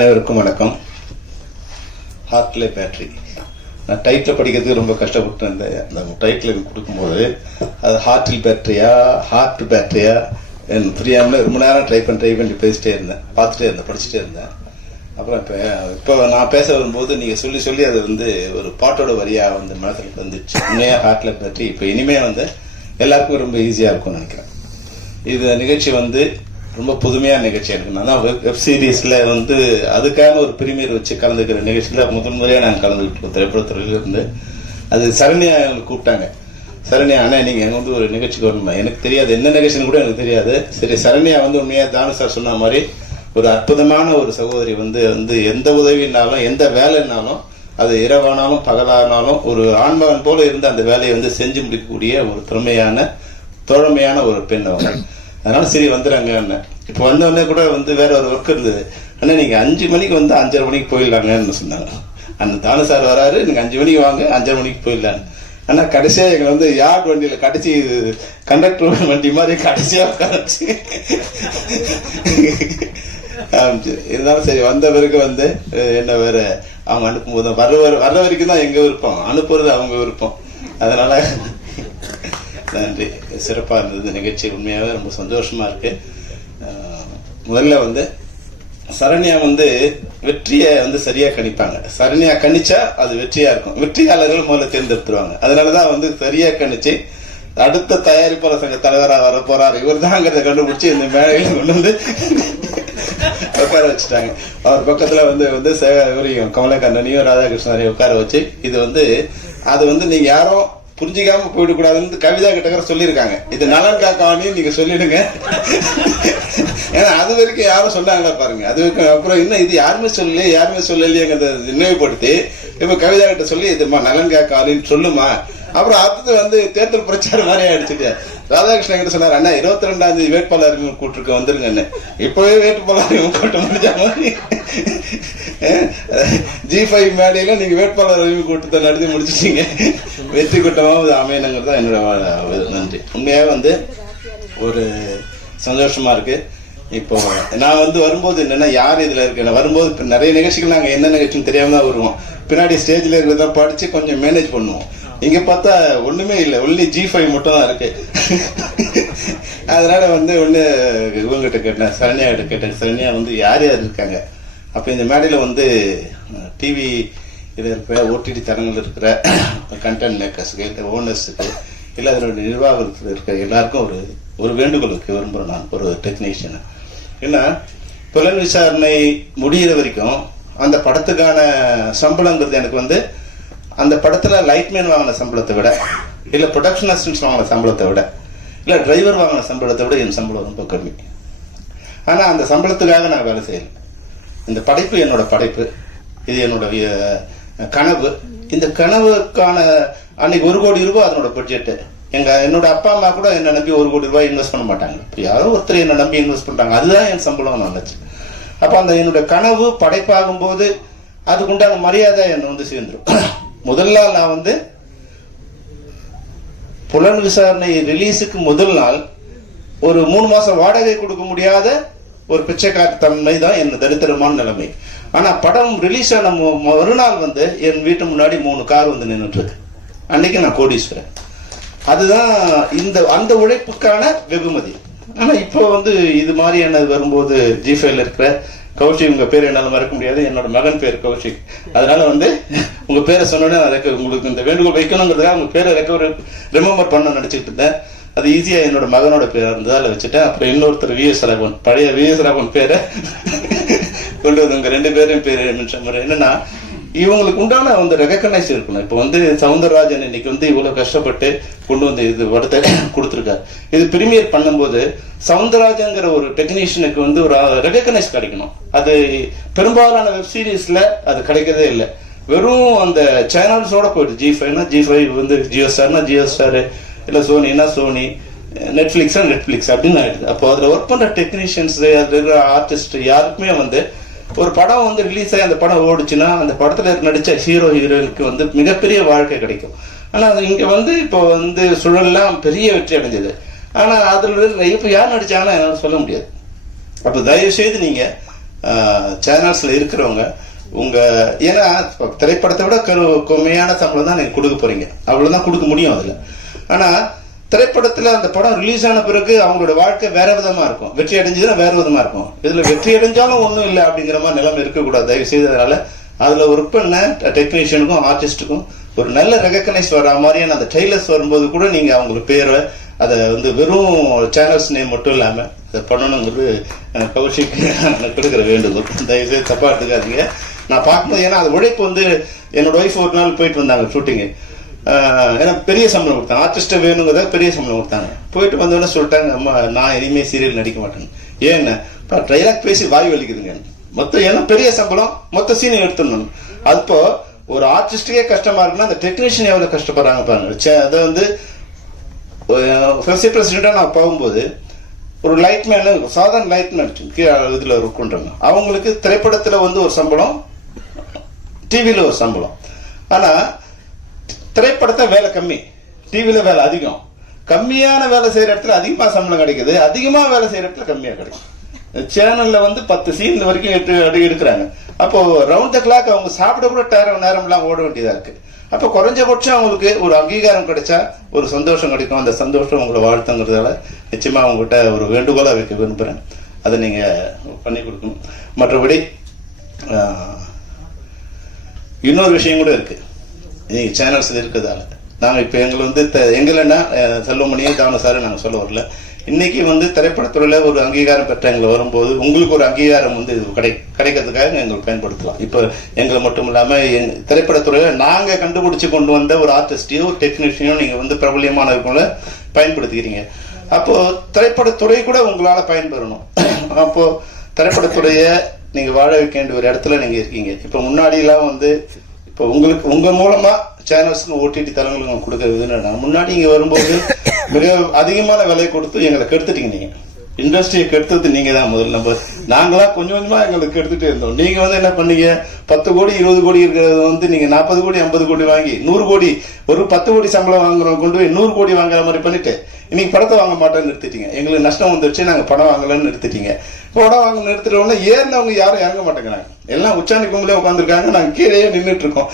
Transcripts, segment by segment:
அனைவருக்கும் வணக்கம். ஹார்ட்லே பேட்டரி. நான் டைட்டில் படிக்கிறதுக்கு ரொம்ப கஷ்டப்பட்டு இருந்தேன் அந்த டைட்டில் கொடுக்கும்போது அது ஹார்ட்டில் பேட்ரியா ஹார்ட் பேட்ரியா எனக்கு புரியாமல் ரொம்ப நேரம் ட்ரை பண்ணி ட்ரை பண்ணி பேசிட்டே இருந்தேன். பார்த்துட்டே இருந்தேன் படிச்சுட்டே இருந்தேன். அப்புறம் இப்போ இப்போ நான் பேச வரும்போது நீங்கள் சொல்லி சொல்லி அது வந்து ஒரு பாட்டோட வரியாக வந்து மனசில் வந்துச்சு. உண்மையாக ஹார்ட்டில் பேட்டரி. இப்போ இனிமேல் வந்து எல்லாருக்கும் ரொம்ப ஈஸியாக இருக்கும்னு நினைக்கிறேன். இது நிகழ்ச்சி வந்து ரொம்ப புதுமையான நிகழ்ச்சி எனக்கு. நான் தான் வெப் வெப் வந்து அதுக்கான ஒரு பிரீமியர் வச்சு கலந்துக்கிற நிகழ்ச்சியில் முதன் முறையாக நாங்கள் கலந்துக்கிட்டோம் திரைப்படத்துறையிலிருந்து அது சரண்யா எங்களை கூப்பிட்டாங்க. சரண்யா அண்ணா நீங்கள் எங்க வந்து ஒரு நிகழ்ச்சிக்கு வரணுமா? எனக்கு தெரியாது. என்ன நிகழ்ச்சின்னு கூட எனக்கு தெரியாது. சரி சரண்யா வந்து உண்மையாக தானு சார் சொன்ன மாதிரி ஒரு அற்புதமான ஒரு சகோதரி வந்து வந்து எந்த உதவினாலும் எந்த வேலைனாலும் அது இரவானாலும் பகலானாலும் ஒரு ஆண்மகன் போல இருந்து அந்த வேலையை வந்து செஞ்சு முடிக்கக்கூடிய ஒரு திறமையான தோழமையான ஒரு பெண் அவங்க. அதனால சரி வந்துடுறாங்க அண்ணன் இப்போ வந்தவொடனே கூட வந்து வேற ஒரு ஒர்க் இருந்தது. ஆனால் நீங்க அஞ்சு மணிக்கு வந்து அஞ்சரை மணிக்கு போயிடலாங்கன்னு சொன்னாங்க. அந்த தானு சார் வராரு நீங்க அஞ்சு மணிக்கு வாங்க அஞ்சரை மணிக்கு போயிடலான்னு. ஆனா கடைசியா எங்களை வந்து யார்ட் வண்டியில கடைசி கண்டக்டர் வண்டி மாதிரி கடைசியா உட்காரச்சு ஆரம்பிச்சு இருந்தாலும் சரி வந்த பிறகு வந்து என்ன வேற அவங்க அனுப்பும் போது வர வர- வர்ற வரைக்கும் தான் எங்க விருப்பம். அனுப்புறது அவங்க விருப்பம். அதனால நன்றி. சிறப்பாக இருந்தது நிகழ்ச்சி உண்மையாகவே ரொம்ப சந்தோஷமாக இருக்குது முதல்ல வந்து சரண்யா வந்து வெற்றியை வந்து சரியாக கணிப்பாங்க. சரண்யா கணிச்சா அது வெற்றியாக இருக்கும். வெற்றியாளர்கள் முதல்ல தேர்ந்தெடுத்துருவாங்க. அதனாலதான் வந்து சரியாக கணிச்சு அடுத்த தயாரிப்பாளர் சங்க தலைவராக வர போறாரு. இவர் தாங்கிறத கண்டுபிடிச்சி இந்த மேடையில கொண்டு வந்து உட்கார வச்சுட்டாங்க. அவர் பக்கத்துல வந்து வந்து இவரையும் கமலக்கண்ணனையும் ராதாகிருஷ்ணனையும் உட்கார வச்சு இது வந்து அது வந்து நீங்க யாரும் புரிஞ்சிக்காம போயிடக்கூடாதுன்னு கவிதா கிட்டக்கிற சொல்லியிருக்காங்க. இது நலன் காக்காவனையும் நீங்க சொல்லிடுங்க. ஏன்னா அது வரைக்கும் யாரும் சொன்னாங்களா பாருங்க. அது வரைக்கும் அப்புறம் இன்னும் இது யாருமே சொல்லலையே யாருமே சொல்லலையேங்கிறத நினைவுபடுத்தி இப்ப கவிதா கிட்ட சொல்லி இதுமா நலன் காக்காவனின்னு சொல்லுமா. அப்புறம் அடுத்தது வந்து தேர்தல் பிரச்சாரம் மாதிரி ஆயிடுச்சுட்டு ராதாகிருஷ்ணன் கிட்ட சொன்னார் அண்ணா இருபத்தி ரெண்டாம் தேதி வேட்பாளர் கூட்டிருக்க வந்துருங்க இப்பவே வேட்பாளர் கூட்டம் முடிஞ்ச மாதிரி. ஜி ஃபைவ் மேடையில நீங்க வேட்பாளர் அறிவு கூட்டத்தை நடத்தி முடிச்சிட்டீங்க. வெற்றி கூட்டமாக அமையணுங்கிறது தான் என்னோட நன்றி. உண்மையாக வந்து ஒரு சந்தோஷமா இருக்கு. இப்போ நான் வந்து வரும்போது என்னன்னா யார் இதுல இருக்கேன் வரும்போது இப்போ நிறைய நிகழ்ச்சிகள் நாங்கள் என்ன நிகழ்ச்சின்னு தெரியாம தான் வருவோம். பின்னாடி ஸ்டேஜ்ல இருக்கிறத படிச்சு கொஞ்சம் மேனேஜ் பண்ணுவோம். இங்க பார்த்தா ஒண்ணுமே இல்லை. ஒன்லி ஜி ஃபைவ் மட்டும் தான் இருக்கு. அதனால வந்து ஒண்ணு இவங்ககிட்ட கேட்டேன். சரண்யா கிட்ட கேட்டேன். சரண்யா வந்து யார் யார் இருக்காங்க? அப்ப இந்த மேடையில வந்து டிவி இதில் இருக்கிற ஓடிடி தரங்கள் இருக்கிற கண்டென்ட் மேக்கர்ஸுக்கு ஓனர்ஸுக்கு இல்லை அதனுடைய நிர்வாகத்தில் இருக்கிற எல்லாருக்கும் ஒரு ஒரு வேண்டுகோள் வைக்க விரும்புகிறேன் நான். ஒரு டெக்னீஷியன் ஏன்னா புலன் விசாரணை முடியிற வரைக்கும் அந்த படத்துக்கான சம்பளங்கிறது எனக்கு வந்து அந்த படத்தில் லைட்மேன் வாங்கின சம்பளத்தை விட இல்லை ப்ரொடக்ஷன் அசிஸ்டன்ஸ் வாங்கின சம்பளத்தை விட இல்லை டிரைவர் வாங்கின சம்பளத்தை விட என் சம்பளம் ரொம்ப கம்மி. ஆனால் அந்த சம்பளத்துக்காக நான் வேலை செய்யலை. இந்த படைப்பு என்னோட படைப்பு. இது என்னுடைய கனவு. இந்த கனவுக்கான அன்னைக்கு ஒரு கோடி ரூபாய் அதனோட பட்ஜெட்டு எங்கள் என்னோட அப்பா அம்மா கூட என்னை நம்பி ஒரு கோடி ரூபாய் இன்வெஸ்ட் பண்ண மாட்டாங்க. இப்போ யாரோ ஒருத்தர் என்ன நம்பி இன்வெஸ்ட் பண்ணுறாங்க அதுதான் என் சம்பளம் நான் நினைச்சேன். அப்போ அந்த என்னுடைய கனவு படைப்பாகும் போது அதுக்குண்டான மரியாதை என்னை வந்து முதல் நாள் நான் வந்து புலன் விசாரணை ரிலீஸுக்கு முதல் நாள் ஒரு மூணு மாசம் வாடகை கொடுக்க முடியாத ஒரு பிச்சைக்கார தன்மை தான் என் தரித்திரமான நிலைமை. ஆனா படம் ரிலீஸ் ஆன மறுநாள் வந்து என் வீட்டு முன்னாடி மூணு கார் வந்து நின்றுட்டு இருக்கு அன்னைக்கு நான் கோடீஸ்வரன். அதுதான் இந்த அந்த உழைப்புக்கான வெகுமதி. ஆனா இப்போ வந்து இது மாதிரியான வரும்போது ஜிஃபைல இருக்கிற கௌஷிக் உங்க பேர் என்னால மறக்க முடியாது. என்னோட மகன் பேர் கௌஷிக் அதனால வந்து உங்க பேரை சொன்னோடனே நான் உங்களுக்கு இந்த வேண்டுகோள் வைக்கணுங்கிறதுக்காக உங்க பேரை ரெக்கவர் ரிமெம்பர் பண்ண நினச்சிக்கிட்டு இருந்தேன். அது ஈஸியா என்னோட மகனோட பேர் இருந்ததால வச்சுட்டேன். அப்புறம் இன்னொருத்தர் விஎஸ் ராகவன் பழைய விஎஸ் ராகவன் பேரை கொண்டு வந்து உங்க ரெண்டு பேரையும் பேரு என்னன்னா இவங்களுக்கு உண்டான வந்து ரெகக்னைஸ் இருக்கணும். இப்போ வந்து சவுந்தரராஜன் இன்னைக்கு வந்து இவ்வளவு கஷ்டப்பட்டு கொண்டு வந்து இது படத்தை கொடுத்துருக்காரு. இது பிரீமியர் பண்ணும்போது சவுந்தரராஜன்ங்கிற ஒரு டெக்னீஷியனுக்கு வந்து ஒரு ரெகக்னைஸ் கிடைக்கணும். அது பெரும்பாலான வெப்சீரிஸ்ல அது கிடைக்கதே இல்லை. வெறும் அந்த சேனல்ஸோட போயிடுது ஜி ஃபைவ்னா ஜி ஃபைவ் வந்து ஜியோ ஸ்டார்னா ஜியோ ஸ்டார் இல்லை சோனினா சோனி நெட்ஃபிளிக்ஸா நெட்ஃப்ளிக்ஸ் அப்படின்னு ஆயிடுது. அப்போ அதில் ஒர்க் பண்ணுற டெக்னீஷியன்ஸ் அதில் இருக்கிற ஆர்டிஸ்ட் யாருக்குமே வந்து ஒரு படம் வந்து ரிலீஸ் ஆகி அந்த படம் ஓடுச்சுன்னா அந்த படத்தில் நடித்த ஹீரோ ஹீரோயினுக்கு வந்து மிகப்பெரிய வாழ்க்கை கிடைக்கும். ஆனால் அது இங்கே வந்து இப்போ வந்து சுழல்லாம் பெரிய வெற்றி அடைஞ்சது. ஆனால் அதில் இருக்கிற இப்போ யார் நடித்தாங்கன்னா என்னால் சொல்ல முடியாது. அப்போ தயவு செய்து சேனல்ஸில் இருக்கிறவங்க உங்க ஏன்னா திரைப்படத்தை விட கரு கம்மியான சம்பளம் தான் நீங்க கொடுக்க போறீங்க. அவ்வளவுதான் கொடுக்க முடியும் அதுல. ஆனா திரைப்படத்துல அந்த படம் ரிலீஸ் ஆன பிறகு அவங்களோட வாழ்க்கை வேற விதமா இருக்கும். வெற்றி அடைஞ்சதுன்னா வேற விதமா இருக்கும். இதுல வெற்றி அடைஞ்சாலும் ஒண்ணும் இல்லை அப்படிங்கிற மாதிரி நிலைமை இருக்கக்கூடாது. தயவு செய்து அதனால அதுல ஒர்க் பண்ண டெக்னீஷியனுக்கும் ஆர்டிஸ்ட்டுக்கும் ஒரு நல்ல ரெகக்னைஸ் வர மாதிரியான அந்த டெய்லர்ஸ் வரும்போது கூட நீங்க அவங்களுக்கு பேரை அதை வந்து வெறும் சேனல்ஸ் நேம் மட்டும் இல்லாம அதை பண்ணணுங்கிறது எனக்கு கௌஷிக் எனக்கு கொடுக்குற வேண்டுகோள். தயவுசெய்து தப்பா எடுத்துக்காதீங்க. நான் பார்க்கும்போது ஏன்னா அது உழைப்பு வந்து என்னோட ஒய்ஃப் ஒரு நாள் போயிட்டு வந்தாங்க ஷூட்டிங்கு ஏன்னா பெரிய சம்பளம் கொடுத்தாங்க. ஆர்டிஸ்ட்டை வேணுங்கிறத பெரிய சம்பளம் கொடுத்தாங்க. போயிட்டு வந்தோடனே சொல்லிட்டாங்க அம்மா நான் இனிமேல் சீரியல் நடிக்க மாட்டேன். ஏன்னு ட்ரைலாக் பேசி வாய் வலிக்குதுங்க. மொத்தம் ஏன்னா பெரிய சம்பளம் மொத்த சீனியர் எடுத்துடணும். அப்போ ஒரு ஆர்டிஸ்ட்டுக்கே கஷ்டமா இருக்குன்னா அந்த டெக்னீஷியன் எவ்வளோ கஷ்டப்படுறாங்க பாருங்க. அதை வந்து ஃபெஸ்ட் பிரசிடென்டா நான் போகும்போது ஒரு லைட் மேன் சாதாரண லைட் மேன் கீழே இதில் இருக்குன்றாங்க அவங்களுக்கு திரைப்படத்தில் வந்து ஒரு சம்பளம் டிவியில் ஒரு சம்பளம். ஆனால் திரைப்படத்தை வேலை கம்மி. டிவியில் வேலை அதிகம். கம்மியான வேலை செய்கிற இடத்துல அதிகமாக சம்பளம் கிடைக்குது. அதிகமாக வேலை செய்கிற இடத்துல கம்மியாக கிடைக்கும். சேனலில் வந்து பத்து சீன் வரைக்கும் எட்டு அடி எடுக்கிறாங்க. அப்போ ரவுண்ட் த கிளாக் அவங்க சாப்பிட கூட டேரம் நேரம்லாம் ஓட வேண்டியதாக இருக்குது அப்போ குறைஞ்சபட்சம் அவங்களுக்கு ஒரு அங்கீகாரம் கிடைச்சா ஒரு சந்தோஷம் கிடைக்கும். அந்த சந்தோஷம் உங்களை வாழ்த்துங்கிறதால நிச்சயமாக அவங்ககிட்ட ஒரு வேண்டுகோளாக வைக்க விரும்புகிறேன் அதை நீங்கள் பண்ணி கொடுக்கணும். மற்றபடி இன்னொரு விஷயம் கூட இருக்கு. நீங்கள் சேனல்ஸ்ல இருக்கிறதால. நாங்கள் இப்போ எங்களை வந்து த- எங்களன்னா அஹ், செல்வமணியும் தாம சார் நாங்கள் சொல்ல வரல. இன்னைக்கு வந்து திரைப்படத்துறையில் ஒரு அங்கீகாரம் பெற்ற எங்களை வரும்போது உங்களுக்கு ஒரு அங்கீகாரம் வந்து கிடை கிடைக்கிறதுக்காக எங்களுக்கு பயன்படுத்தலாம். இப்போ எங்களை மட்டும் இல்லாமல் எங் திரைப்படத்துறையில் நாங்கள் கண்டுபிடிச்சி கொண்டு வந்த ஒரு ஆர்டிஸ்டையோ ஒரு டெக்னீஷியனோ நீங்கள் வந்து பிரபலியமான இருக்கவங்கள பயன்படுத்திக்கிறீங்க. அப்போது திரைப்படத்துறை கூட உங்களால் பயன்பெறணும். அப்போது திரைப்படத்துறையை நீங்கள் வாழ வைக்க வேண்டிய ஒரு இடத்துல நீங்கள் இருக்கீங்க. இப்போ முன்னாடிலாம் வந்து இப்போ உங்களுக்கு உங்கள் மூலமாக சேனல்ஸ்க்கு ஓடிடி தளங்களுக்கு கொடுக்கறதுன்னு முன்னாடி இங்கே வரும்போது மிக அதிகமான விலை கொடுத்து எங்களை கெடுத்துட்டீங்க நீங்கள் இண்டஸ்ட்ரியை கெடுத்தது நீங்க தான் முதல்ல நம்ம நாங்களாம் கொஞ்சம் கொஞ்சமா எங்களுக்கு கெடுத்துகிட்டே இருந்தோம். நீங்க வந்து என்ன பண்ணீங்க? பத்து கோடி இருபது கோடி இருக்கிறது வந்து நீங்க நாற்பது கோடி ஐம்பது கோடி வாங்கி நூறு கோடி ஒரு பத்து கோடி சம்பளம் வாங்குறோம் கொண்டு போய் நூறு கோடி வாங்குற மாதிரி பண்ணிட்டு இன்னைக்கு படத்தை வாங்க மாட்டேன்னு நிறுத்திட்டீங்க. எங்களுக்கு நஷ்டம் வந்துருச்சு நாங்க படம் வாங்கலன்னு நிறுத்திட்டீங்க. படம் வாங்க நிறுத்திட்டோம்னா ஏறினவங்க யாரும் இறங்க மாட்டேங்கிறாங்க. எல்லாம் உச்சாணி கும்பலே உட்காந்துருக்காங்க நாங்க கீழே நின்றுட்டு இருக்கோம்.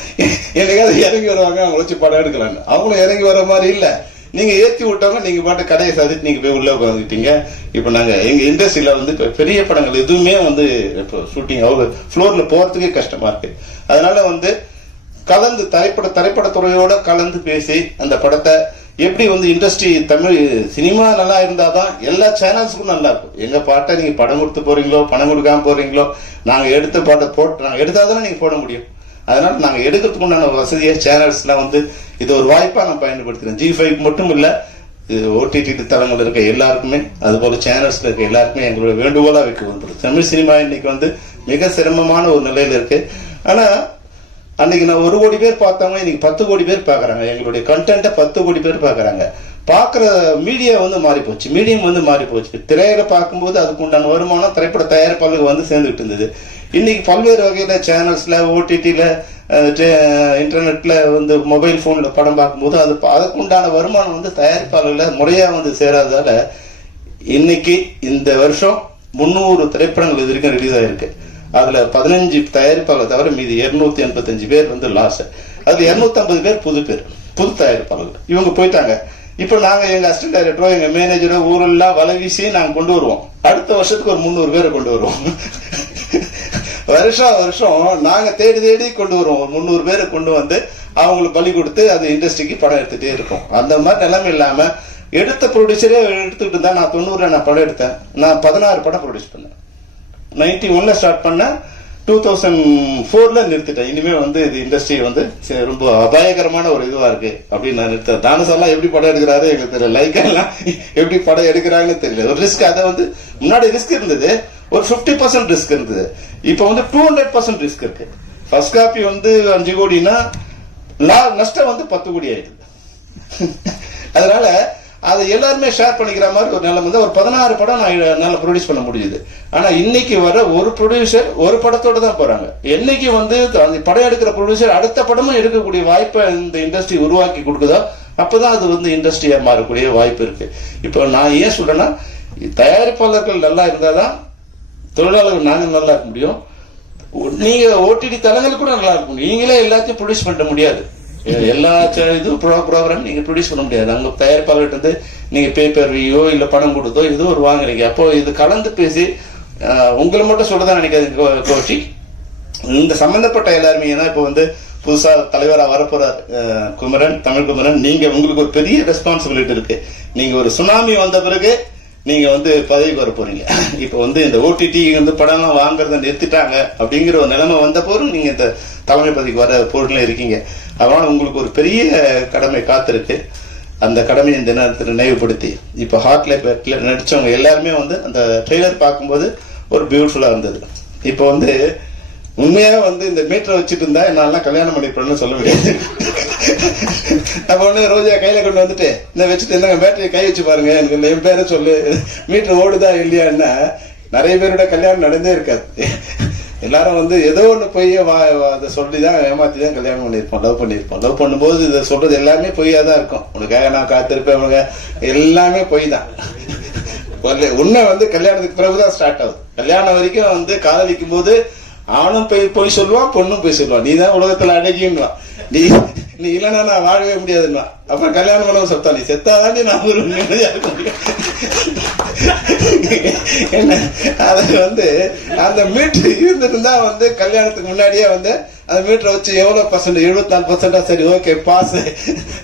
என்னைக்காவது இறங்கி வருவாங்க அவங்க வச்சு படம் எடுக்கலான்னு அவங்களும் இறங்கி வர மாதிரி இல்லை. நீங்க ஏத்தி விட்டவங்க நீங்க பாட்டு கடையை சாதிட்டு நீங்க போய் உள்ள உட்காந்துட்டீங்க இப்ப நாங்க எங்க இண்டஸ்ட்ரியில வந்து பெரிய படங்கள் எதுவுமே வந்து இப்போ ஷூட்டிங் அவங்க ஃப்ளோர்ல போறதுக்கே கஷ்டமா இருக்கு. அதனால வந்து கலந்து திரைப்பட திரைப்படத்துறையோட கலந்து பேசி அந்த படத்தை எப்படி வந்து இண்டஸ்ட்ரி தமிழ் சினிமா நல்லா இருந்தாதான் எல்லா சேனல்ஸுக்கும் நல்லா இருக்கும். எங்க பாட்டை நீங்க படம் கொடுத்து போறீங்களோ பணம் கொடுக்காம போறீங்களோ நாங்க எடுத்த பாட்டை போட்டு நாங்க எடுத்தாதானே நீங்க போட முடியும். அதனால் நாங்கள் எடுக்கிறதுக்கு உண்டான வசதியை சேனல்ஸ்லாம் வந்து இது ஒரு வாய்ப்பாக நான் பயன்படுத்துகிறேன் ஜி ஃபைவ் மட்டும் இல்லை இது ஓடிடி தளங்கள் இருக்க எல்லாருக்குமே அதுபோல் சேனல்ஸில் இருக்க எல்லாருக்குமே எங்களோட வேண்டுகோளாக வைக்க வந்துடும் தமிழ் சினிமா இன்னைக்கு வந்து மிக சிரமமான ஒரு நிலையில் இருக்குது ஆனால் அன்னைக்கு நான் ஒரு கோடி பேர் பார்த்தவங்க இன்னைக்கு பத்து கோடி பேர் பார்க்குறாங்க எங்களுடைய கண்டென்ட்டை பத்து கோடி பேர் பார்க்குறாங்க பார்க்குற மீடியா வந்து மாறி போச்சு. மீடியம் வந்து மாறி போச்சு. திரையில பார்க்கும்போது அதுக்கு உண்டான வருமானம் திரைப்பட தயாரிப்பாளருக்கு வந்து சேர்ந்துக்கிட்டு இருந்தது. இன்னைக்கு பல்வேறு வகையில சேனல்ஸ்ல ஓடிடியில இன்டர்நெட்ல வந்து மொபைல் போன்ல படம் பார்க்கும்போது அது அதுக்குண்டான வருமானம் வந்து தயாரிப்பாளர்ல முறையா வந்து சேராததால இன்னைக்கு இந்த வருஷம் முந்நூறு திரைப்படங்கள் இது வரைக்கும் ரிலீஸ் ஆயிருக்கு. அதுல பதினஞ்சு தயாரிப்பாளர் தவிர மீதி இருநூத்தி எண்பத்தஞ்சு பேர் வந்து லாஸ் அது இருநூத்தி ஐம்பது பேர் புது பேர் புது தயாரிப்பாளர்கள். இவங்க போயிட்டாங்க. இப்போ நாங்க எங்க அசிஸ்டன்ட் டைரக்டரோ எங்க மேனேஜரோ ஊரெல்லாம் வலை வீசி நாங்க கொண்டு வருவோம். அடுத்த வருஷத்துக்கு ஒரு முந்நூறு பேரை கொண்டு வருவோம். வருஷம் வருஷம் நாங்க தேடி தேடி கொண்டு வருவோம். ஒரு முந்நூறு பேரை கொண்டு வந்து அவங்களுக்கு பலி கொடுத்து அது இண்டஸ்ட்ரிக்கு படம் எடுத்துகிட்டே இருக்கோம். அந்த மாதிரி நிலைமை இல்லாம எடுத்த ப்ரொடியூசரே எடுத்துக்கிட்டு தான் நான் தொண்ணூறுல நான் படம் எடுத்தேன். நான் பதினாறு படம் ப்ரொடியூஸ் பண்ணேன். நைன்டி ஒன்ல ஸ்டார்ட் பண்ணேன் டூ தௌசண்ட் ஃபோர்ல நிறுத்திட்டேன். இனிமே வந்து இது இண்டஸ்ட்ரி வந்து ரொம்ப அபாயகரமான ஒரு இதுவா இருக்கு அப்படின்னு நான் நிறுத்தேன். தானசெல்லாம் எப்படி படம் எடுக்கிறாரு எங்களுக்கு தெரியல. லைக் எல்லாம் எப்படி படம் எடுக்கிறாங்கன்னு தெரியல. ஒரு ரிஸ்க் அதை வந்து முன்னாடி ரிஸ்க் இருந்தது. ஒரு 50% பர்சன்ட் ரிஸ்க் இருந்தது இப்போ வந்து டூ ஹண்ட்ரட் பர்சன்ட் ரிஸ்க் இருக்கு. ஃபர்ஸ்ட் காப்பி வந்து அஞ்சு கோடினா நஷ்டம் வந்து பத்து கோடி ஆயிடுது. அதனால அதை எல்லாருமே ஷேர் பண்ணிக்கிற மாதிரி ஒரு நிலைமை வந்து ஒரு பதினாறு படம் நான் என்னால் ப்ரொடியூஸ் பண்ண முடியுது. ஆனா இன்னைக்கு வர ஒரு ப்ரொடியூசர் ஒரு படத்தோட தான் போறாங்க. என்னைக்கு வந்து அந்த படம் எடுக்கிற ப்ரொடியூசர் அடுத்த படமும் எடுக்கக்கூடிய வாய்ப்பை இந்த இண்டஸ்ட்ரி உருவாக்கி கொடுக்குதோ அப்பதான் அது வந்து இண்டஸ்ட்ரியா மாறக்கூடிய வாய்ப்பு இருக்கு. இப்போ நான் ஏன் சொல்றேன்னா தயாரிப்பாளர்கள் நல்லா இருந்தாதான் தொழிலாளர்கள் நாங்கள் நல்லா இருக்க முடியும். நீங்க ஓடிடி தளங்கள் கூட நல்லா இருக்கும் நீங்களே எல்லாத்தையும் ப்ரொடியூஸ் பண்ண முடியாது. எல்லா இதுவும் ப்ரோ ப்ரோக்ராம் நீங்க ப்ரொடியூஸ் பண்ண முடியாது. அங்க தயாரிப்பாளர்கிட்ட இருந்து நீங்க பேப்பர் வியோ இல்ல பணம் கொடுத்தோ இதுவும் ஒரு வாங்குறீங்க. அப்போ இது கலந்து பேசி உங்களை மட்டும் சொல்லதான் நினைக்காது கோச்சி. இந்த சம்பந்தப்பட்ட எல்லாருமே ஏன்னா இப்போ வந்து புதுசா தலைவராக வரப்போறார். குமரன் தமிழ் குமரன். நீங்க உங்களுக்கு ஒரு பெரிய ரெஸ்பான்சிபிலிட்டி இருக்கு. நீங்க ஒரு சுனாமி வந்த பிறகு நீங்கள் வந்து பதவிக்கு வர போறீங்க. இப்போ வந்து இந்த ஓடிடி வந்து படம்லாம் வாங்குறத நிறுத்திட்டாங்க அப்படிங்கிற ஒரு நிலைமை வந்த போதும் நீங்கள் இந்த தலைமை பதவிக்கு வர பொருள்ல இருக்கீங்க. அதனால் உங்களுக்கு ஒரு பெரிய கடமை காத்திருக்கு. அந்த கடமையை இந்த நேரத்தில் நினைவுபடுத்தி இப்போ ஹார்ட்ல பேட்ல நடித்தவங்க எல்லாருமே வந்து அந்த ட்ரெய்லர் பார்க்கும்போது ஒரு பியூட்டிஃபுல்லாக இருந்தது. இப்போ வந்து உண்மையாக வந்து இந்த மீட்டரை வச்சுட்டு இருந்தா என்னால கல்யாணம் பண்ணிப்பேன்னு சொல்ல முடியாது. அப்ப ஒண்ணு ரோஜா கையில கொண்டு வந்துட்டு இந்த வச்சுட்டு என்னங்க பேட்டரியை கை வச்சு பாருங்க. எனக்கு இந்த என் பேரை சொல்லு. மீட்டர் ஓடுதா இல்லையான்னா நிறைய பேரோட கல்யாணம் நடந்தே இருக்காது. எல்லாரும் வந்து ஏதோ ஒண்ணு போய் அதை சொல்லி தான் ஏமாத்தி தான் கல்யாணம் பண்ணியிருப்போம் லவ் பண்ணியிருப்போம். லவ் பண்ணும்போது இதை சொல்றது எல்லாமே பொய்யா தான் இருக்கும். உனக்காக நான் காத்திருப்பேன் உனக்கு எல்லாமே பொய் தான் உன்னை உண்மை வந்து கல்யாணத்துக்கு பிறகுதான் ஸ்டார்ட் ஆகுது. கல்யாணம் வரைக்கும் வந்து காதலிக்கும் போது அவனும் போய் போய் சொல்லுவான் பொண்ணும் போய் சொல்லுவான். நீ தான் உலகத்தில் அடங்கின்னுவான் நீ நீ இல்லைன்னா நான் வாழவே முடியாதுன்னா அப்புறம் கல்யாணம் பண்ண செத்தா நீ செத்தாதாண்டி நான் ஒரு நிம்மதியா முடியும் என்ன? அது வந்து அந்த மீட்டு இருந்துட்டு தான் வந்து கல்யாணத்துக்கு முன்னாடியே வந்து அந்த மீட்டரை வச்சு எவ்வளோ பர்சன்ட் எழுபத்தி நாலு பர்சன்டா சரி ஓகே பாஸ்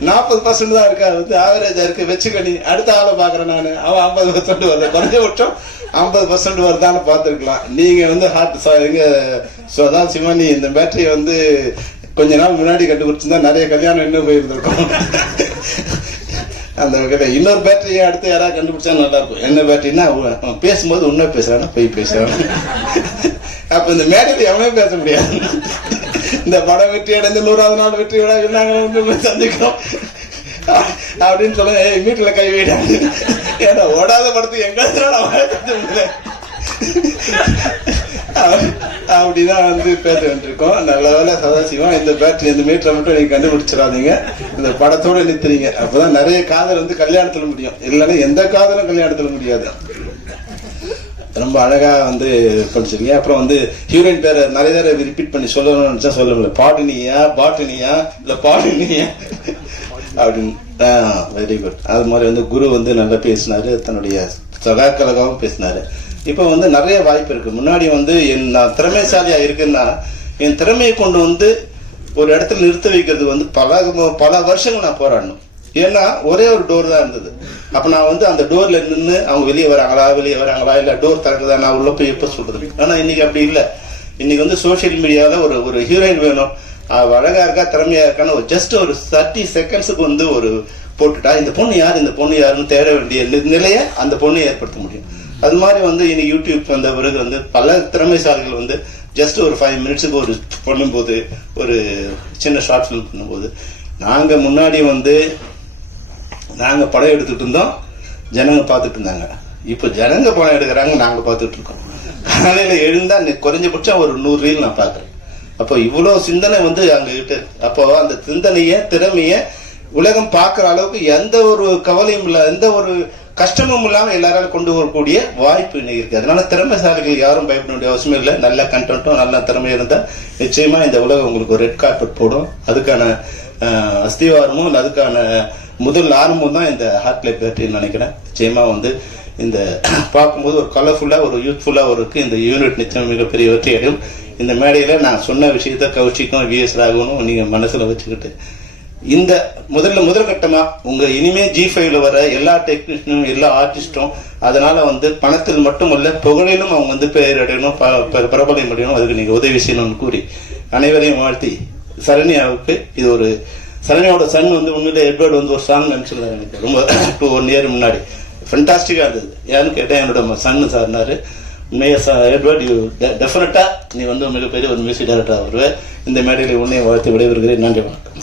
நாற்பது பர்சன்ட் தான் இருக்கா. வந்து ஆவரேஜாக இருக்கு. வச்சுக்கணி அடுத்த ஆளை பார்க்குறேன் நான். அவன் ஐம்பது பர்சன்ட் வருது. குறைஞ்சபட்சம் ஐம்பது பர்சன்ட் வருதான்னு பார்த்துருக்கலாம். நீங்கள் வந்து ஹார்ட் எங்க ஸோ அதான் சிவானி இந்த பேட்டரியை வந்து கொஞ்ச நாள் முன்னாடி கண்டுபிடிச்சிருந்தா நிறைய கல்யாணம் இன்னும் போயிருந்திருக்கும். அந்த வகையில் இன்னொரு பேட்டரியை அடுத்து யாராவது கண்டுபிடிச்சா நல்லா இருக்கும். என்ன பேட்டரின்னா அவன் பேசும்போது உண்மை பேசுகிறானா போய் பேசுகிறான் அப்போ இந்த மேடையில் எவனே பேச முடியாது. இந்த படம் வெற்றி அடைந்து நூறாவது நாள் வெற்றி விழா நாங்கள் வந்து சந்திக்கிறோம். அப்படின்னு சொல்ல வீட்டில் வீட்டுல கை வைடாங்க ஏன்னா ஓடாத படத்துக்கு எங்க அப்படிதான் வந்து பேச வேண்டியிருக்கோம். நல்ல வேலை சதாசிவம் இந்த பேட்டரி இந்த மீட்டரை மட்டும் நீங்க கண்டுபிடிச்சிடாதீங்க. இந்த படத்தோட நிறுத்துறீங்க. அப்பதான் நிறைய காதல் வந்து கல்யாணத்துல முடியும். இல்லைன்னா எந்த காதலும் கல்யாணத்துல முடியாது. ரொம்ப அழகா வந்து படிச்சிருக்கீங்க. அப்புறம் வந்து ஹீரோயின் பேரை நிறைய தடவை ரிப்பீட் பண்ணி சொல்லணும்னு நினைச்சா சொல்ல முடியல பாட்டினியா பாட்டினியா இல்ல பாட்டினியா அப்படின்னு. வெரி குட் அது மாதிரி வந்து குரு வந்து நல்லா பேசினாரு. தன்னுடைய சகாக்கலகாவும் பேசினாரு. இப்போ வந்து நிறைய வாய்ப்பு இருக்கு. முன்னாடி வந்து என் நான் திறமைசாலியா இருக்குன்னா என் திறமையை கொண்டு வந்து ஒரு இடத்துல நிறுத்த வைக்கிறது வந்து பல பல வருஷங்கள் நான் போராடணும். ஏன்னா ஒரே ஒரு டோர் தான் இருந்தது. அப்ப நான் வந்து அந்த டோர்ல நின்று அவங்க வெளியே வராங்களா வெளியே வராங்களா இல்ல டோர் திறக்குதா நான் உள்ள போய் எப்ப சொல்றது? ஆனா இன்னைக்கு அப்படி இல்ல. இன்னைக்கு வந்து சோஷியல் மீடியால ஒரு ஒரு ஹீரோயின் வேணும். அழகா இருக்கா திறமையா இருக்கான்னு ஒரு ஜஸ்ட் ஒரு தேர்ட்டி செகண்ட்ஸுக்கு வந்து ஒரு போட்டுட்டா இந்த பொண்ணு யார் இந்த பொண்ணு யாருன்னு தேட வேண்டிய நி- நிலையை அந்த பொண்ணை ஏற்படுத்த முடியும். அது மாதிரி வந்து இன்னைக்கு யூடியூப் வந்த பிறகு வந்து பல திறமைசாலிகள் வந்து ஜஸ்ட் ஒரு ஃபைவ் மினிட்ஸுக்கு ஒரு பண்ணும்போது ஒரு சின்ன ஷார்ட் ஃபிலிம் பண்ணும்போது நாங்கள் முன்னாடி வந்து நாங்கள் படம் எடுத்துட்டு இருந்தோம். ஜனங்க பார்த்துட்டு இருந்தாங்க. இப்போ ஜனங்க படம் எடுக்கிறாங்க நாங்கள் பார்த்துட்டு இருக்கோம். காலையில் எழுந்தால் குறைஞ்சபட்சம் ஒரு நூறு ரீல் நான் பார்க்குறேன். அப்போ இவ்வளோ சிந்தனை வந்து அங்ககிட்ட அப்போ அந்த சிந்தனையை திறமையை உலகம் பார்க்குற அளவுக்கு எந்த ஒரு கவலையும் இல்லை எந்த ஒரு கஷ்டமும் இல்லாமல் எல்லாராலும் கொண்டு வரக்கூடிய வாய்ப்பு இன்னைக்கு இருக்குது அதனால திறமைசாலிகள் யாரும் பயப்பட வேண்டிய அவசியம் இல்லை. நல்ல கண்டென்ட்டும் நல்ல திறமையாக இருந்தால் நிச்சயமாக இந்த உலகம் உங்களுக்கு ஒரு ரெட் கார்பெட் போடும். அதுக்கான அஸ்திவாரமும் அதுக்கான முதல் ஆரம்பம் தான் இந்த ஹார்ட் லைஃப் பேட்டரின்னு நினைக்கிறேன். நிச்சயமா வந்து இந்த பார்க்கும்போது ஒரு கலர்ஃபுல்லாக ஒரு யூத்ஃபுல்லா ஒரு இருக்குது இந்த யூனிட் நிச்சயம் மிகப்பெரிய வெற்றி அடையும். இந்த மேடையில் நான் சொன்ன விஷயத்த கௌஷிக்கும் விஎஸ் ராகவனும் நீங்கள் மனசில் வச்சுக்கிட்டு. இந்த முதல்ல முதல் உங்கள் உங்க இனிமே ஜி ஃபைவ்ல வர எல்லா டெக்னீஷியனும் எல்லா ஆர்டிஸ்ட்டும் அதனால் வந்து பணத்தில் மட்டுமல்ல புகழிலும் அவங்க வந்து பெயர் அடையணும் ப- ப- பிரபலம் அடையணும். அதுக்கு நீங்கள் உதவி செய்யணும்னு கூறி அனைவரையும் வாழ்த்தி சரண்யாவுக்கு இது ஒரு சரண்யாவோட சன் வந்து உண்மையிலே எட்வர்ட் வந்து ஒரு சாங் நினைச்சிருந்தாரு எனக்கு. ரொம்ப டூ ஒன் இயர் முன்னாடி. ஃபென்டாஸ்டிக்கா இருந்தது. ஏன்னு கேட்டேன் என்னோட சன்னு சார்னாரு உண்மையை ச- எட்வர்ட் யூ டெஃபினட்டாக நீ வந்து மிகப்பெரிய ஒரு மியூசிக் டைரக்டர் வருவே. இந்த மேடையில் உன்னையும் வாழ்த்து விடைபெறுகிறேன். நன்றி வணக்கம்.